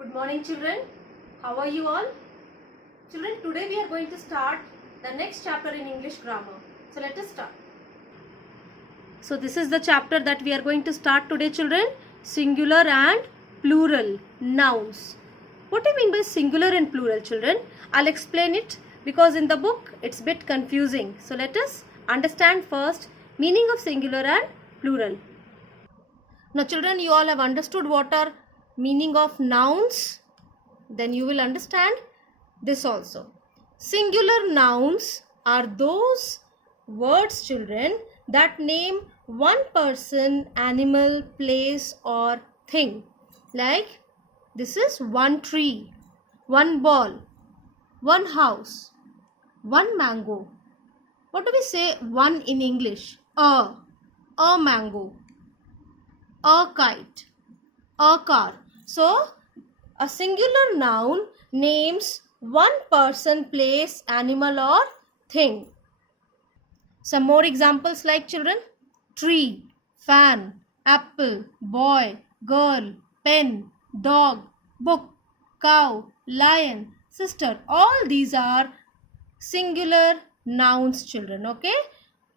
Good morning children. How are you all? Children, today we are going to start the next chapter in English grammar. So let us start. So this is the chapter that we are going to start today children. Singular and plural nouns. What do you mean by singular and plural children? I'll explain it because in the book it's a bit confusing. So let us understand first meaning of singular and plural. Now children, you all have understood what are meaning of nouns. Then you will understand this also. Singular nouns are those words children that name one person, animal, place or thing. Like this is one tree, one ball, one house, one mango. What do we say one in English? A mango, a kite, a car. So, a singular noun names one person, place, animal or thing. Some more examples like children. Tree, fan, apple, boy, girl, pen, dog, book, cow, lion, sister. All these are singular nouns children. Okay.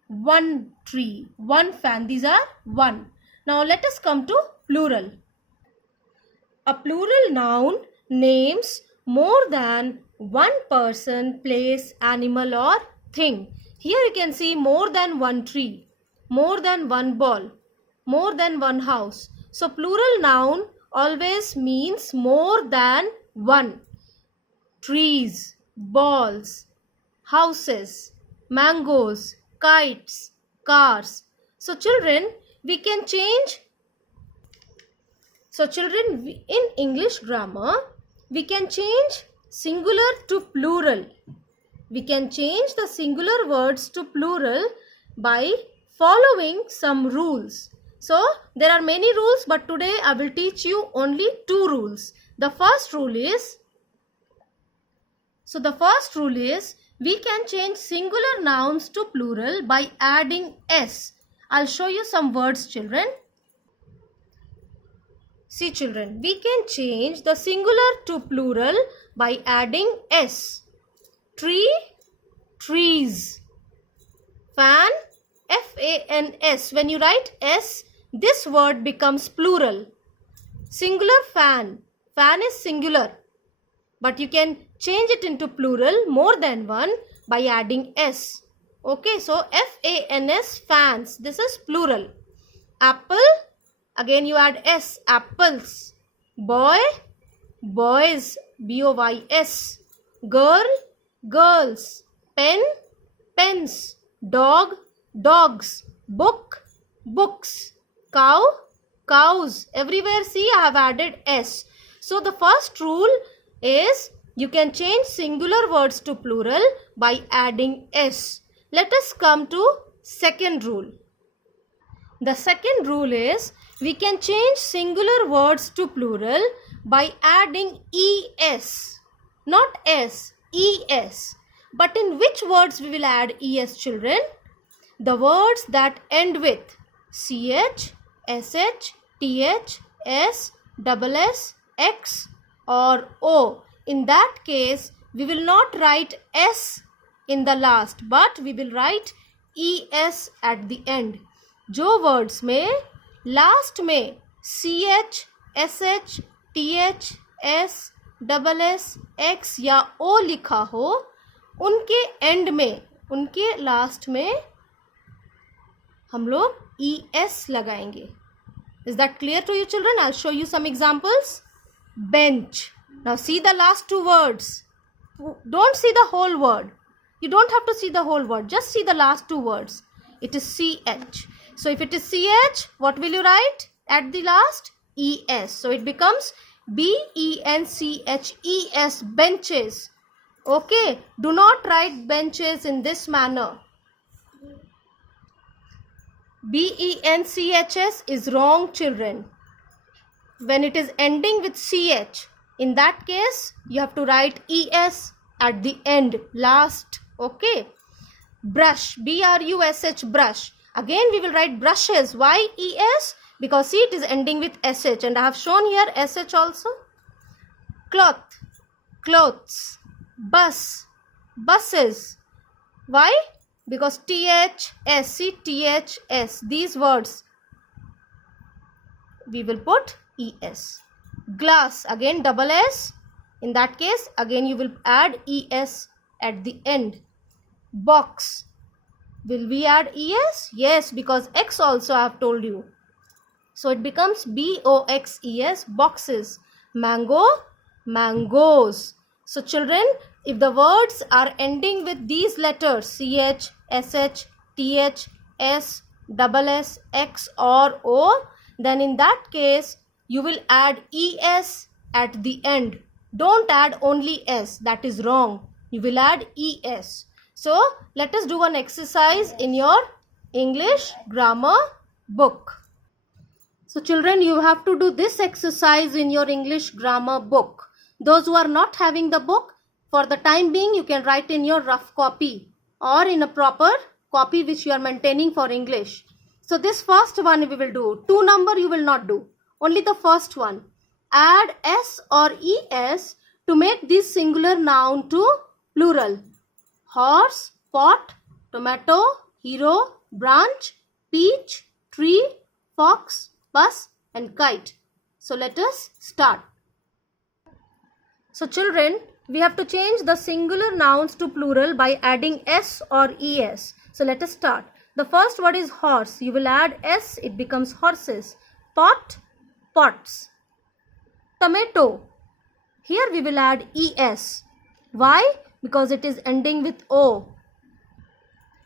One tree, one fan. These are one. Now let us come to plural. A plural noun names more than one person, place, animal or thing. Here you can see more than one tree, more than one ball, more than one house. So plural noun always means more than one. Trees, balls, houses, mangoes, kites, cars. So children, we can change. So children, in English grammar, we can change singular to plural. We can change the singular words to plural by following some rules. So there are many rules, but today I will teach you only two rules. The first rule is, we can change singular nouns to plural by adding s. I'll show you some words children. See children, we can change the singular to plural by adding s. Tree, trees. Fan, F-A-N-S. When you write s, this word becomes plural. Singular fan. Fan is singular. But you can change it into plural more than one by adding s. Okay, so F-A-N-S, fans. This is plural. Apple. Again you add s, apples. Boy, boys, B-O-Y-S. Girl, girls. Pen, pens. Dog, dogs. Book, books. Cow, cows. Everywhere see I have added s. So the first rule is you can change singular words to plural by adding s. Let us come to second rule. The second rule is we can change singular words to plural by adding es. Not s, es. But in which words we will add es children? The words that end with ch, sh, th, s, double s, x or o. In that case, we will not write s in the last, but we will write es at the end. जो words में last में ch, sh, th, s, double s, x या o लिखा हो, उनके and में, उनके last में हम लोग es लगाएंगे. Is that clear to you children? I'll show you some examples. Bench. Now see the last two words. Don't see the whole word. You don't have to see the whole word. Just see the last two words. It is ch. So if it is ch, what will you write at the last? Es. So it becomes benches, benches. Okay. Do not write benches in this manner. benchs is wrong children. When it is ending with ch, in that case you have to write es at the end, last. Okay. Brush, brush, brush. Again we will write brushes. Why es? Because see, it is ending with sh, and I have shown here sh also. Cloth, clothes. Bus, buses. Why? Because THS, see THS, these words we will put ES. Glass, again double S. In that case, again you will add ES at the end. Box, will we add ES? Yes, because X also I have told you. So it becomes BOXES, boxes. Mango, mangoes. So children, if the words are ending with these letters CH, SH, TH, S, double S, X or O, then in that case you will add ES at the end. Don't add only S, that is wrong. You will add ES. So let us do one exercise in your English grammar book. So children, you have to do this exercise in your English grammar book. Those who are not having the book, for the time being you can write in your rough copy or in a proper copy which you are maintaining for English. So this first one we will do. 2 number you will not do. Only the first one. Add S or ES to make this singular noun to plural. Horse, pot, tomato, hero, branch, peach, tree, fox, bus and kite. So let us start. So children, we have to change the singular nouns to plural by adding S or ES. So let us start. The first word is horse. You will add S, it becomes horses. Pot, pots. Tomato. Here we will add ES. Why? Because it is ending with O.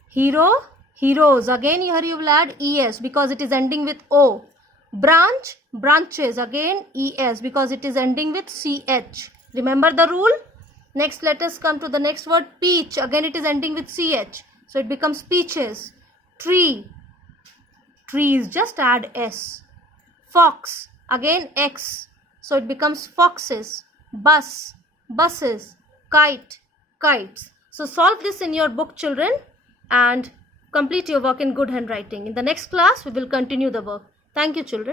Hero, heroes. Again here you will add ES because it is ending with O. Branch, branches. Again ES because it is ending with CH. Remember the rule? Next let us come to the next word, peach. Again it is ending with CH. So it becomes peaches. Tree, trees. Just add S. Fox. Again X. So it becomes foxes. Bus, buses. Kite, kites. So solve this in your book children and complete your work in good handwriting. In the next class we will continue the work. Thank you children.